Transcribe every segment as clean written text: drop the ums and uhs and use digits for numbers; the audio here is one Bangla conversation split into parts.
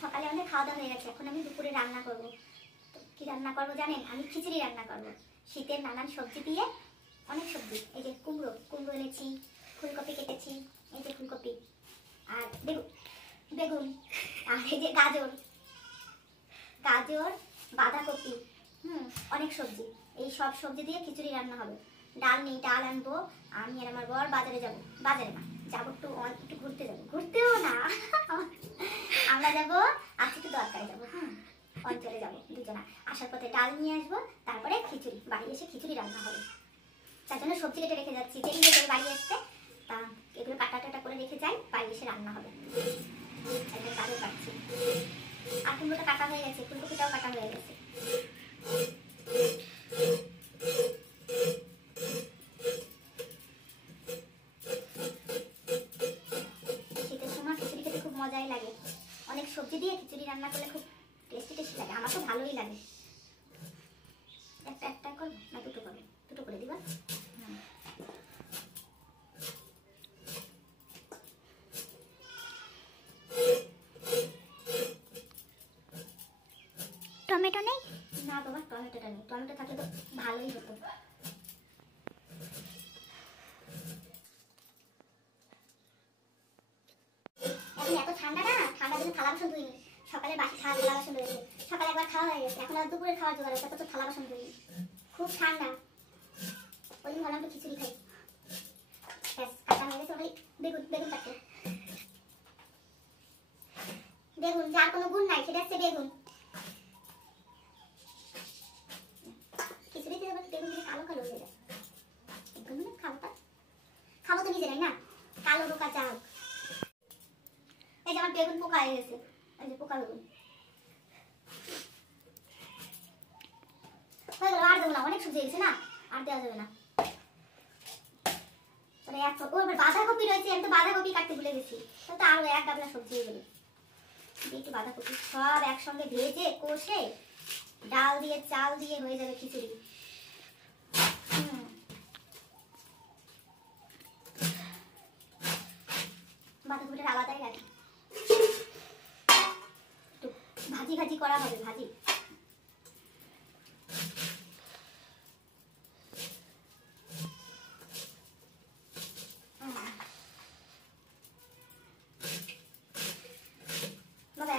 সকালে আমাদের খাওয়া দাওয়া হয়ে গেছে, এখন আমি দুপুরে রান্না করব। তো কি রান্না করব জানেন? আমি খিচুড়ি রান্না করব শীতের নানান সবজি দিয়ে। অনেক সবজি, এই যে কুমড়ো এনেছি, ফুলকপি কেটেছি, এই যে ফুলকপি, আর বেগুন, আর এই যে গাজর, বাঁধাকপি, অনেক সবজি। এই সব সবজি দিয়ে খিচুড়ি রান্না হবে। ডাল নেই, ডাল আনবো। আমি আর আমার বর বাজারে যাব, বাজারে না যাবো, একটু ঘুরতে যাবো, ঘুরতেও না আমরা যাবো আজকে একটু দরকারে যাবো, অঞ্চলে যাবো দুজনা। আসার পথে ডাল নিয়ে আসবো, তারপরে খিচুড়ি, বাড়ি এসে খিচুড়ি রান্না হবে। তার জন্য সবজি কেটে রেখে যাচ্ছি, দেরি হয়ে যাবে বাড়ি আসতে। তা এগুলো কাটা করে রেখে যাই, বাড়ি এসে রান্না হবে। একদম গাজর কাটছি, আর কুমড়োটা কাটা হয়ে গেছে, ফুলকপিটাও কাটা হয়ে গেছে। শীতের সময় খিচুড়ি খেতে খুব মজাই লাগে। অনেক সবজি দিয়ে খিচুড়ি রান্না করলে খুব টেস্টি লাগে। আমার তো ভালোই লাগে। একটা করবো না দুটো করবো? দুটো করে দিবা। টমেটো নেই? না বাবা, টমেটোটা নেই। টমেটো থাকলে তো ভালোই হতো। এখন এত ঠান্ডা না, ঠান্ডা দিনে থালা বাসন ধুইনি। সকালে বাসি থালা বাসন রয়েছে, সকালে একবার খাওয়া হয়ে গেছে, এখন আর দুপুরে খাওয়ার জোগাড় হচ্ছে, তো থালা বাসন ধুইনি। খুব ঠান্ডা, ওই দিন ভাবলাম তো খিচুড়ি খাই। ব্যাস কাটা হয়ে গেছে। বেগুন কাটতে, বেগুন যার কোনো গুণ নাই, সেটা হচ্ছে বেগুন। খিচুড়িতে যখন বেগুন দিলে কালো কালো হয়ে যায়, একদম খাবো তো নিজেরাই না, কালো রোকা চাল। এই যে আমার বেগুন পোকা হয়ে গেছে, এই যে পোকা বেগুন হয়ে গেল। আর দেবো না, অনেক সবজি হয়ে গেছে না, আর দেওয়া যাবে না। বাঁধাকপি রয়েছে, আমি তো বাঁধাকপি কাটতে ভুলে গেছি, তো আরো এক গাবলা সবজি হয়ে গেল। একটু বাঁধাকপি সব একসঙ্গে ভেজে কষে ডাল দিয়ে চাল দিয়ে হয়ে যাবে খিচুড়ি। বাঁধাকপিটা আলাদাই লাগে, একটু ভাজি করা হবে, ভাজি।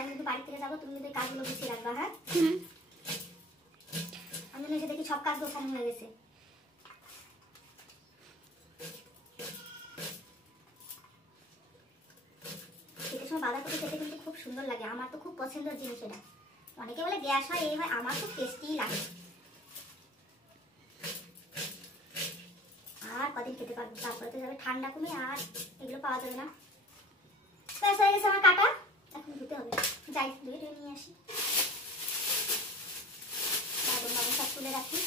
আমি কিন্তু বাড়ি থেকে যাবো, তুমি কিন্তু কাজগুলো গুছিয়ে রাখবা। হ্যাঁ, আমি এসে দেখি সব কাজ গোছানো হয়ে গেছে। শীতের সময় বাঁধাকপি খেতে কিন্তু খুব সুন্দর লাগে, আমার তো খুব পছন্দের জিনিস এটা। অনেকে বলে গ্যাস হয়, এই হয়, আমার খুব টেস্টি লাগে। আর কদিন খেতে পারবো, তারপরে তো যাবে ঠান্ডা কমে, আর এগুলো পাওয়া যাবে না। ব্যাস হয়ে গেছে আমার কাটা, এখন ধুতে হবে। যাই ধুয়ে নিয়ে আসি, সব তুলে রাখি।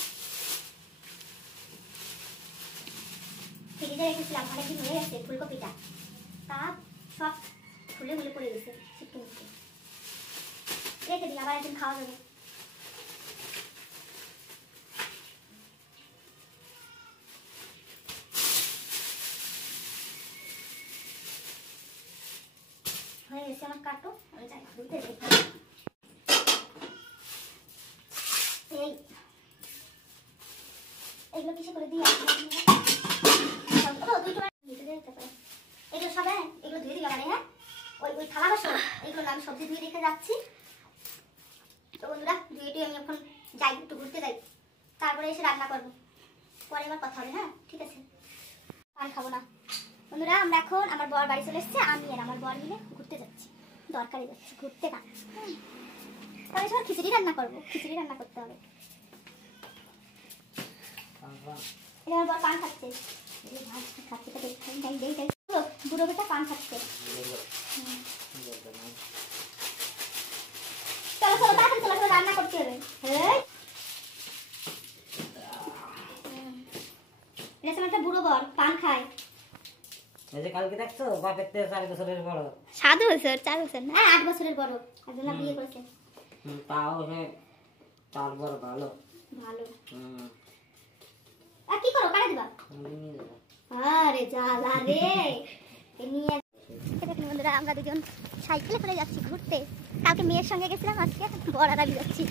ফ্রিজে রেখেছিলাম, অনেকদিন হয়ে গেছে ফুলকপিটা, তা সব ফুলে পড়ে গেছে, ছিটকে মিটকে রেখে দিই, আবার একদিন খাওয়া যাবে। হয়ে গেছে আমার কাটো, যাই ধুতে রেখে। এগুলো কিসে করে দিয়ে এগুলো সব এগুলো ধুয়ে দিলাম। হ্যাঁ, ওই থালা বাসন এগুলো আমি সবজি ধুয়ে রেখে যাচ্ছি। তো বন্ধুরা, ধুয়ে আমি এখন যাই, একটু ঘুরতে যাই, তারপরে এসে রান্না করবো। পরে এবার কথা হবে। হ্যাঁ ঠিক আছে, আর খাবো না। বন্ধুরা, আমরা এখন আমার বর বাড়ি চলে এসেছে, আমি আর আমার বর মিলে ঘুরতে যাচ্ছি, দরকারে যাচ্ছি ঘুরতে না। তাহলে সবার খিচুড়ি রান্না করবো, খিচুড়ি রান্না করতে হবে। আমার বর পান খাচ্ছে, বুড়ো বেটা পান খাচ্ছে। চলো তাড়াতাড়ি চলো, রান্না করতে হবে। একটা বুড়ো বর পান খায়। কালকে দেখছো বাপের থেকে 4 বছরের বড়, 7 বছর 4 বছর না 8 বছরের বড়, একজন বিয়ে করেছে। তাও সে তার বড় ভালো। আর কি করো, কাটে দিবা? আরে জ্বালা রে, নিয়ে দেখুন বন্ধুরা, আমরা দুজন সাইকেলে করে যাচ্ছি ঘুরতে। কালকে মেয়ের সঙ্গে গেছিলাম, আজকে বড় আর আমি যাচ্ছি।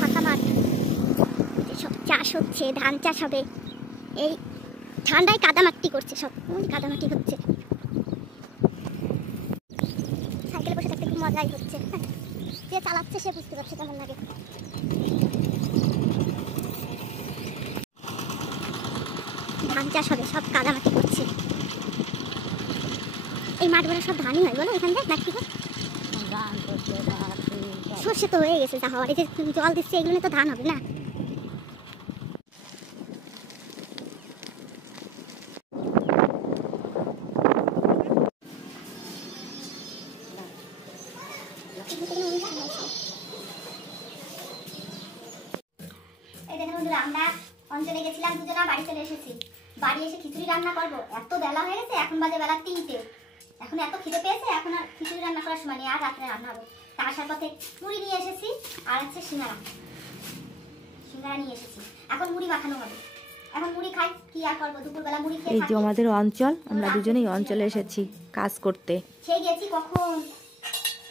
ফাঁকা মাঠ, সব চাষ হচ্ছে, ধান চাষ হবে। এই ঠান্ডায় কাদামাটি করছে, সব কাদামাটি হচ্ছে। সাইকেলে বসে থাকতে খুব মজাই হচ্ছে। যে চালাচ্ছে সে বুঝতে পারছে কেমন লাগে। ধান চাষ হবে, সব কাদামাটি করছে। এই মাঠগুলো সব ধানই হয় বলো এখান থেকে নাকি? সর্ষে তো হয়ে গেছে যা হওয়ার। এই যে জল দিচ্ছে এগুলো তো ধান হবে না? এই দেখেন বন্ধুরা, আমরা অঞ্চলে গেছিলাম দুজনা, বাড়ি চলে এসেছি। বাড়ি এসে খিচুড়ি রান্না করব। এত বেলা হয়ে গেছে, এখন বাজে বেলা 3টে। এখন এত খিদে পেয়েছে, এখন আর খিচুড়ি রান্না করার সময় নেই। আর রাত্রে রান্না হবে। তা আসার পথে মুড়ি নিয়ে এসেছি, আর হচ্ছে সিঙ্গারা নিয়ে এসেছি। এখন মুড়ি মাখানো হবে। এখন মুড়ি খাই, কি আর করবো, দুপুরবেলা মুড়ি খেয়ে। এই যে আমাদের অঞ্চল, আমরা দুজনেই অঞ্চলে এসেছি কাজ করতে। সেই গেছি কখন,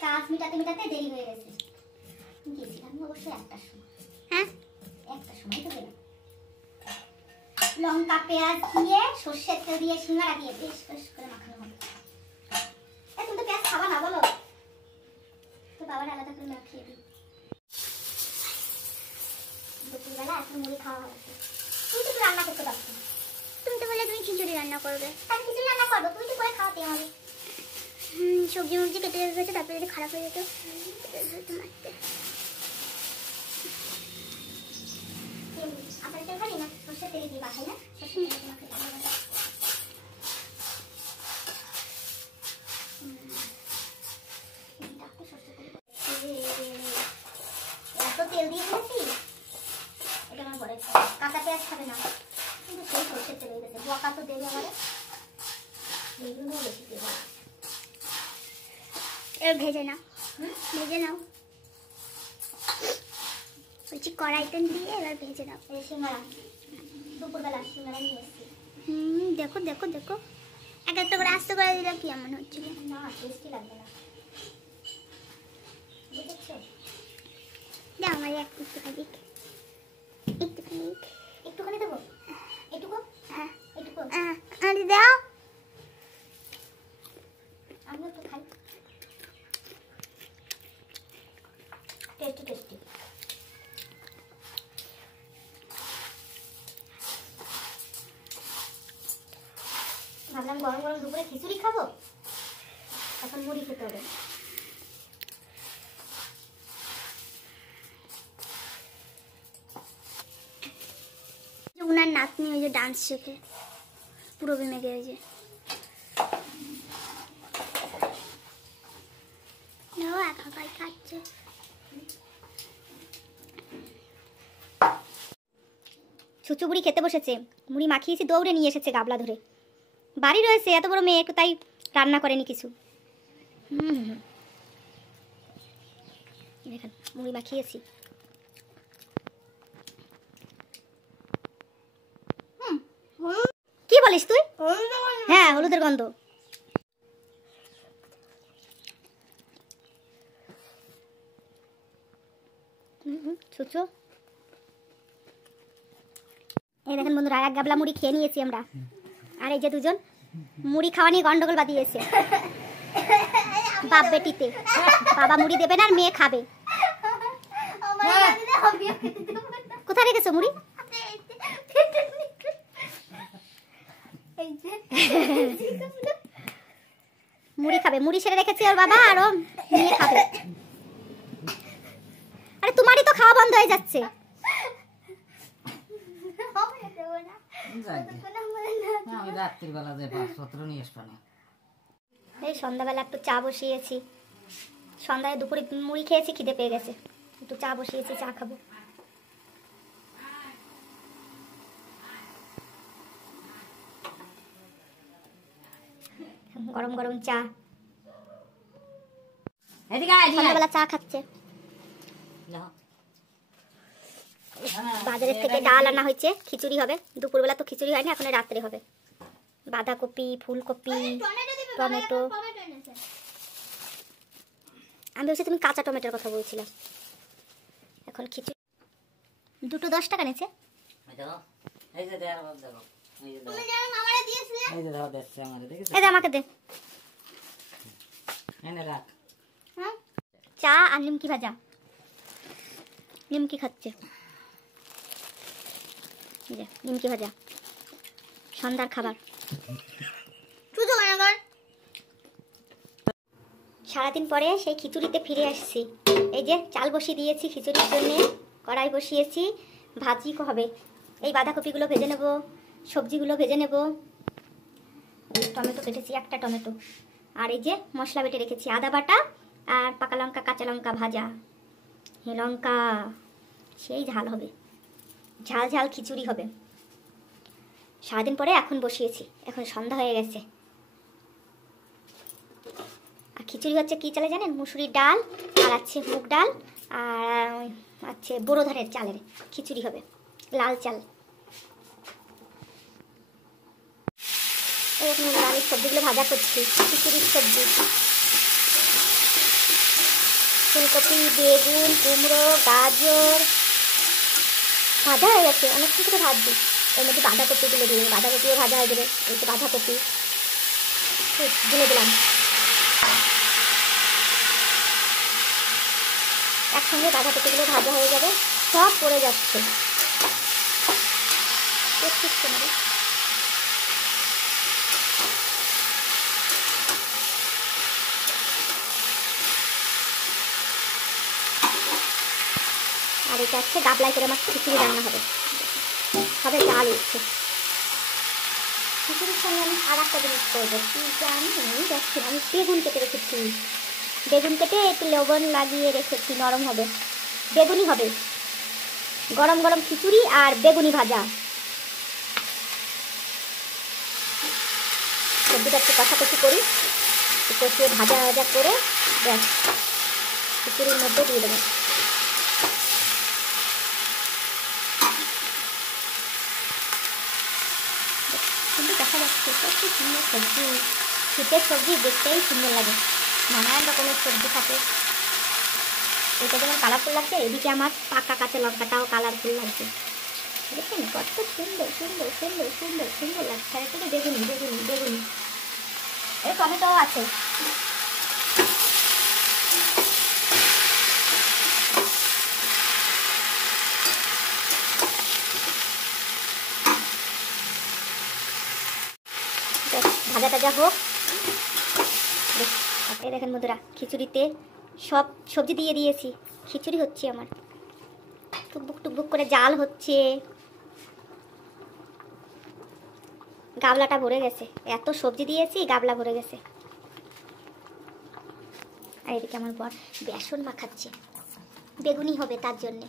কাজ মিটাতে মিটাতে দেরি হয়ে গেছে। গেছিলাম অবশ্যই 1টার সময়। হ্যাঁ, 1টার সময় তো গেলাম। লঙ্কা পেঁয়াজ দিয়ে, সর্ষের তেল দিয়ে, সিঙ্গারা দিয়ে বেশ বেশ করে মাখানো হবে। তুমি তো পেঁয়াজ খাবা না বলো? তো বাবার আলাদা করে মাখিয়ে দিই। দুপুরবেলা এখন মুড়ি খাওয়া হবে। তুমি তো রান্না করতে পারছো। তুমি তো বলে তুমি খিচুড়ি রান্না করবে। আমি খিচুড়ি রান্না করবো, তুমি তো করে খাওয়াতে হবে। সবজি মবজি কেটে রেখেছে, তারপরে যদি খারাপ হয়ে যেত মারতে। আপনার তেল খালি না, সর্ষের তেল দিয়ে বাসাই না? সর্ষের তেল তোমাকে এত তেল দিয়ে দিয়েছি। এটা আমার বড় কাঁচা পেঁয়াজ খাবে না, কিন্তু সেই সর্ষের তেল হয়ে গেছে। বকা তো দেবে আমারে, এগুলো বেশি তেল। এবার ভেজে নাও, ভেজে নাও বলছি, কড়াইতে দিয়ে এবার ভেজে নাও। এই সিঙ্গারা দুপুরবেলা সিঙ্গারা নিয়ে এসেছি। দেখো দেখো দেখো, এক একটা করে আস্তে করে দিলে কি এমন হচ্ছিল না, টেস্টি লাগবে না, বুঝেছো? দাও আমার একটুখানি, একটুখানি দেবো। একটুকু? হ্যাঁ একটুকু। আরে দাও, আমি একটু খাই। Tasty tasty. ভাবলাম গরম গরম দুপুরে খিচুড়ি খাবো, এখন মুড়ি খেতে হবে। উনার নাতনি ওই যে ডান্স শেখে, পুরো মেঘে ওই যে একাই খাচ্ছে। ছুচু বুড়ি খেতে বসেছে, মুড়ি মাখিয়েছি, দৌড়ে নিয়ে এসেছে গাবলা ধরে। বাড়ি রয়েছে এত বড় মেয়ে, একটু তাই রান্না করেনি কিছু। দেখেন মুড়ি মাখিয়েছি। কি বলিস তুই? হ্যাঁ হলুদের গন্ধ। ছুচু, এই দেখেন বন্ধুরা, এক গাবলা মুড়ি খেয়ে নিয়েছি আমরা। আর এই যে দুজন মুড়ি খাওয়া নিয়ে গন্ডগোল বাঁধিয়েছে বাপ বেটিতে। বাবা মুড়ি দেবে না আর মেয়ে খাবে। কোথায় রেখেছো মুড়ি? মুড়ি খাবে, মুড়ি সেরে রেখেছে ওর বাবা, আর ও মেয়ে খাবে। আরে তোমারই তো খাওয়া বন্ধ হয়ে যাচ্ছে। এই সন্ধ্যাবেলা একটু চা বসিয়েছি। সন্ধ্যায় দুপুরে মুড়ি খেয়েছি, খিদে পেয়ে গেছে, একটু চা বসিয়েছি, চা খাবো। গরম গরম চা, সন্ধ্যাবেলা চা খাচ্ছে। বাজারের থেকে ডাল আনা হয়েছে, খিচুড়ি হবে। দুপুরবেলা তো খিচুড়ি হয়নি, এখন রাত্রে হবে। বাঁধাকপি, ফুলকপি, টমেটো। আমি ভাবছি তুমি কাঁচা টমেটোর কথা বলছিলে। এখন খিচুড়ি দুটো 10 টাকা নিয়েছে। এই যে দেখো, দেখো এই যে দেখো, এই যে দেখো দেখছে আমারে, দেখেছো? এই দে আমাকে দে। এনে রাখ। হ্যাঁ, চা আর নিমকি ভাজা। নিমকি খাচ্ছে, এই যে নিমকি ভাজা, সন্ধ্যার খাবার। সারাদিন পরে সেই খিচুড়িতে ফিরে আসছি। এই যে চাল বসিয়ে দিয়েছি খিচুড়ির জন্য, কড়াই বসিয়েছি, ভাজি হবে। এই বাঁধাকপিগুলো ভেজে নেব, সবজিগুলো ভেজে নেব। টমেটো কেটেছি, একটা টমেটো। আর এই যে মশলা বেটে রেখেছি, আদা বাটা আর পাকা লঙ্কা, কাঁচা লঙ্কা ভাজা, লঙ্কা। সেই ঝাল হবে, ঝাল ঝাল খিচুড়ি হবে। সারাদিন পরে এখন বসিয়েছি, এখন সন্ধ্যা হয়ে গেছে। আর খিচুড়ি হচ্ছে কি চালে জানেন? মুসুরির ডাল আর আছে মুগ ডাল আর আছে বোরো ধানের চালের খিচুড়ি হবে, লাল চাল। এরকম ডালের সবজিগুলো ভাজা করছি, খিচুড়ির সবজি। ফুলকপি, বেগুন, কুমড়ো, গাজর ভাজা হয়ে গেছে, অনেকক্ষণ থেকে ভাজছি। এর মধ্যে বাঁধাকপিগুলো দিয়ে, বাঁধাকপিও ভাজা হয়ে যাবে। এই যে বাঁধাকপি ঢেলে দিলাম, একসঙ্গে বাঁধাকপিগুলো ভাজা হয়ে যাবে। সব পড়ে যাচ্ছে, দেখছিস না? আর এটা হচ্ছে গাবলায় করে আমার খিচুড়ি রান্না হবে, সবে চাল উঠছে। খিচুড়ির সঙ্গে আমি আর একটা জিনিস করবো, কি জানি যাচ্ছি। আমি বেগুন কেটে রেখেছি, বেগুন কেটে একটু লবণ লাগিয়ে রেখেছি, নরম হবে। বেগুনি হবে, গরম গরম খিচুড়ি আর বেগুনি ভাজা। সবজিটা একটু কষাকষি করি, কষিয়ে ভাজা ভাজা করে ব্যাস খিচুড়ির মধ্যে দিয়ে দেবো। কিন্তু দেখা যাচ্ছে কি সুন্দর সবজি, শীতের সবজি দেখতেই সুন্দর লাগে। নানান রকমের সবজি থাকে। এটা যেমন কালারফুল লাগছে, এদিকে আমার পাকা কাঁচা লঙ্কাটাও কালারফুল লাগছে। দেখছেন কত সুন্দর সুন্দর সুন্দর সুন্দর সুন্দর লাগছে। আর এটা বেগুনি বেগুনি বেগুনি, এই টমেটোও আছে। ভাজা টাজা হোক। এই দেখেন বন্ধুরা, খিচুড়িতে সব সবজি দিয়ে দিয়েছি, খিচুড়ি হচ্ছে আমার। টুকবুক টুকবুক করে জাল হচ্ছে, গাবলাটা ভরে গেছে। এত সবজি দিয়েছি, গাবলা ভরে গেছে। আর এদিকে আমার বর বেসন মাখাচ্ছে, বেগুনি হবে তার জন্যে।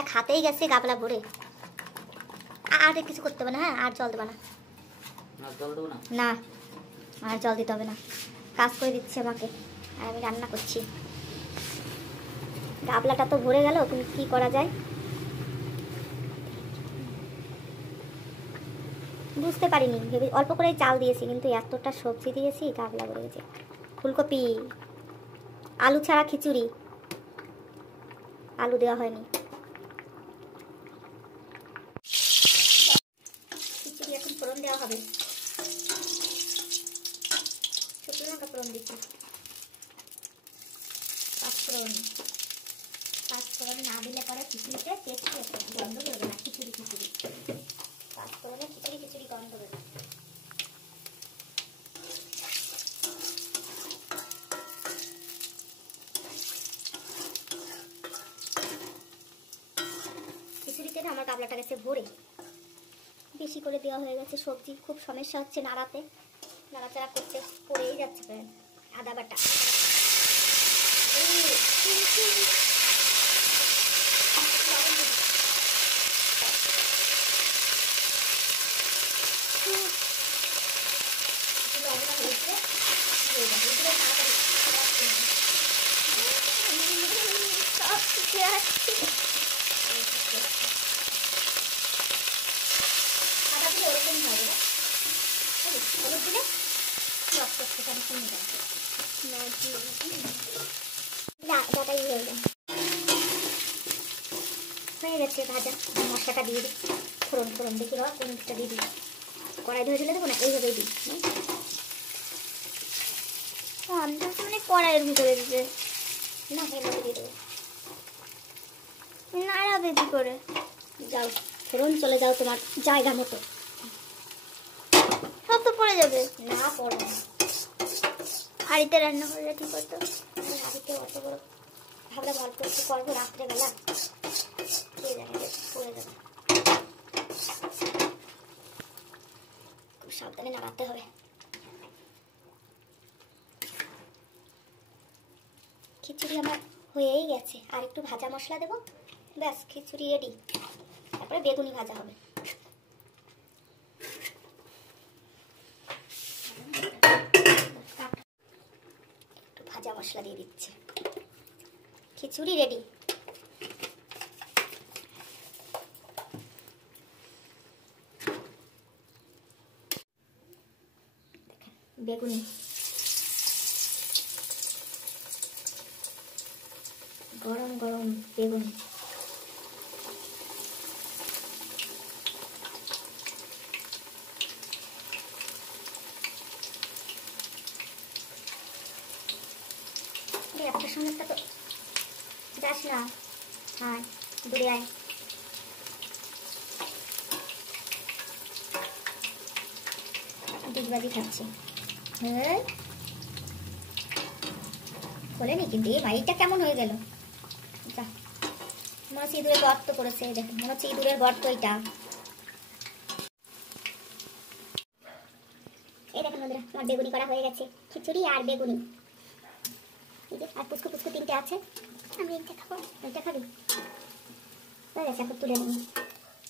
এক হাতেই গেছে গাবলা ভরে। আর কিছু করতে হবে না, হ্যাঁ আর জল দেবে না, না আর জল দিতে হবে না। কাজ করে দিচ্ছে আমাকে, আর আমি রান্না করছি। গাবলাটা তো ভরে গেল, কিন্তু কি করা যায় বুঝতে পারিনি। ভেবে অল্প করে চাল দিয়েছি, কিন্তু এতটা সবজি দিয়েছি, গাবলা ভরে গেছে। ফুলকপি, আলু ছাড়া খিচুড়ি, আলু দেওয়া হয়নি। খিচুড়ি এখন ফোড়ন দেওয়া হবে। শুকনো লঙ্কা ফোড়ন দিচ্ছি, পাঁচফোড়ন। পাঁচফোড়ন না দিলে পরে খিচুড়িতে টেস্টি একটা গন্ধ বেরোবে না, খিচুড়ি খিচুড়ি। পাঁচফোড়নে খিচুড়ি খিচুড়ি গন্ধ বেরোবে। খিচুড়িতে না আমার গাবলাটা গেছে ভরে, বেশি করে দেওয়া হয়ে গেছে সবজি। খুব সমস্যা হচ্ছে নাড়াতে, নাড়াচাড়া করতে পড়েই যাচ্ছে প্রায়। আদা বাটা, দিলে রক্ত সেখানে কমে যাবে। যাটাই হয়ে যায়। হয়ে গেছে ভাজা। মশলাটা দিয়ে দিই, ফোড়ন ফোড়ন দেখি বাবা কোন দিকটা দিয়ে দিই। কড়াই ধরে ঢেলে দেবো না, এইভাবেই দিই। আমি তো মানে কড়াইয়ের ভিতরে দিতে না, এইভাবে দিয়ে দেবো। নাড়াবে কি করে? যাও ফোড়ন চলে যাও তোমার জায়গা মতো। সব তো পড়ে যাবে। না পড়বে না, হাঁড়িতে রান্না করলে ঠিক হতো। হাঁড়িতে অত বড় ভাবলাম অল্প একটু করবো রাত্রেবেলা, কে জানে পড়ে যাবে। খুব সাবধানে নাড়াতে হবে। খিচুড়ি আমার হয়েই গেছে, আর একটু ভাজা মশলা দেবো, ব্যাস খিচুড়ি রেডি। তারপরে বেগুনি ভাজা হবে। একটু ভাজা মশলা দিয়ে দিচ্ছে, খিচুড়ি রেডি। বেগুনি গরম গরম বেগুনি। একটা সঙ্গে তো যাস না, হ্যাঁ দূরে আয়। ডিগবাজি খাচ্ছি। হ্যাঁ বলেনি কিন্তু এই বাড়িটা কেমন হয়ে গেল। মনে হচ্ছে ইঁদুরের গর্ত করেছে, দেখেন মনে হচ্ছে ইঁদুরের গর্ত এটা। এই দেখেন বন্ধুরা আমার বেগুনি করা হয়ে গেছে, খিচুড়ি আর বেগুনি। এই যে আর পুচকু পুচকু তিনটে আছে, আমি এইটা খাবো। এইটা খাবি? হয়ে গেছে, এখন তুলে নেব।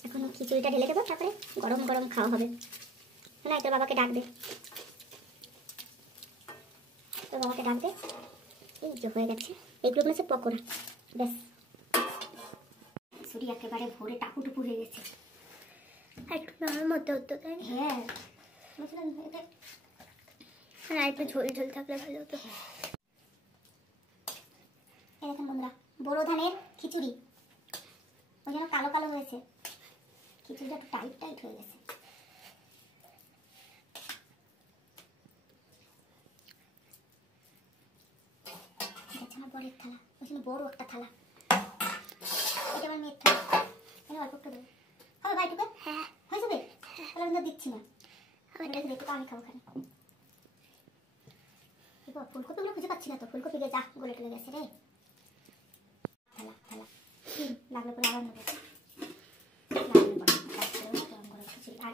এখন খিচুড়িটা ঢেলে দেবো, তারপরে গরম গরম খাওয়া হবে। না তোর বাবাকে ডাকবে, তোর বাবাকে ডাকবে। এই যে হয়ে গেছে, এইগুলো মনে হচ্ছে পকোড়া। ব্যাস খিচুড়ি একেবারে ভরে টাপুটুপু হয়ে গেছে। একটু আমার মতো হতো তাই। হ্যাঁ আর একটু ঝোল ঝোল থাকলে ভালো হতো। এই দেখেন বন্ধুরা বড় ধানের খিচুড়ি, ওই যেন কালো কালো হয়েছে। খিচুড়িটা একটু টাইট টাইট হয়ে গেছে। আমার বড় থালা, ওই জন্য বড় একটা থালা। এটা আমার মেয়ের থালা, এনে অল্প একটু দেবো। খাবে ভাই টুকে? হ্যাঁ হয়ে যাবে। তাহলে আমি দিচ্ছি না, একটু আমি খাবো। খানে ফুলকপিগুলো খুঁজে পাচ্ছি না তো, ফুলকপি যা গলে টলে গেছে রে। থালা থালা লাগলে পরে আবার নেবো। আর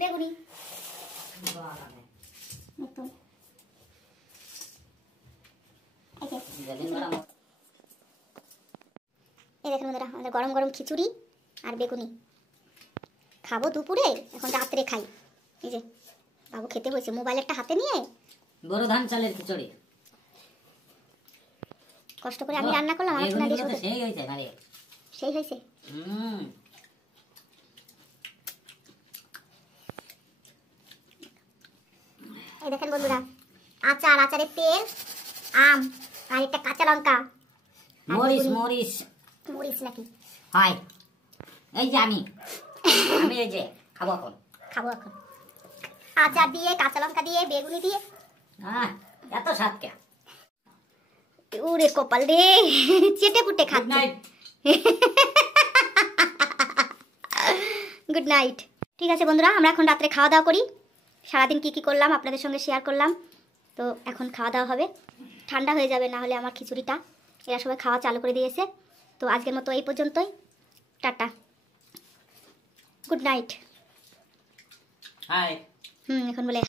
বেগুনি নতুন। এই দেখেন বন্ধুরা আমাদের গরম গরম খিচুড়ি আর বেগুনি খাবো দুপুরে, এখন রাত্রে খাই। এই যে বাবু খেতে হয়েছে মোবাইলটা হাতে নিয়ে। বড় ধান চালের খিচুড়ি কষ্ট করে আমি রান্না করলাম, আমার সোনা দিয়ে সেই হয়েছে না রে, সেই হয়েছে। এই দেখেন বন্ধুরা আচার, আচারের তেল, আম আর একটা কাঁচা লঙ্কা। মরিচ মরিচ মরিচ নাকি হয়। এই যে আমি এই যে খাবো এখন, খাবো এখন। আচার দিয়ে, কাঁচা লঙ্কা দিয়ে, বেগুনি দিয়ে। এত স্বাদ কে? ওরে কপাল রে, চেটে পুটে খাচ্ছে। Good night. ঠিক আছে বন্ধুরা, আমরা এখন রাত্রে খাওয়া দাওয়া করি। সারাদিন কি কি করলাম আপনাদের সঙ্গে শেয়ার করলাম। তো এখন খাওয়া দাওয়া হবে, ঠান্ডা হয়ে যাবে না হলে আমার খিচুড়িটা। এরা সবাই খাওয়া চালু করে দিয়েছে। তো আজকের মতো এই পর্যন্তই, টাটা, গুড নাইট। হাই। এখন বলে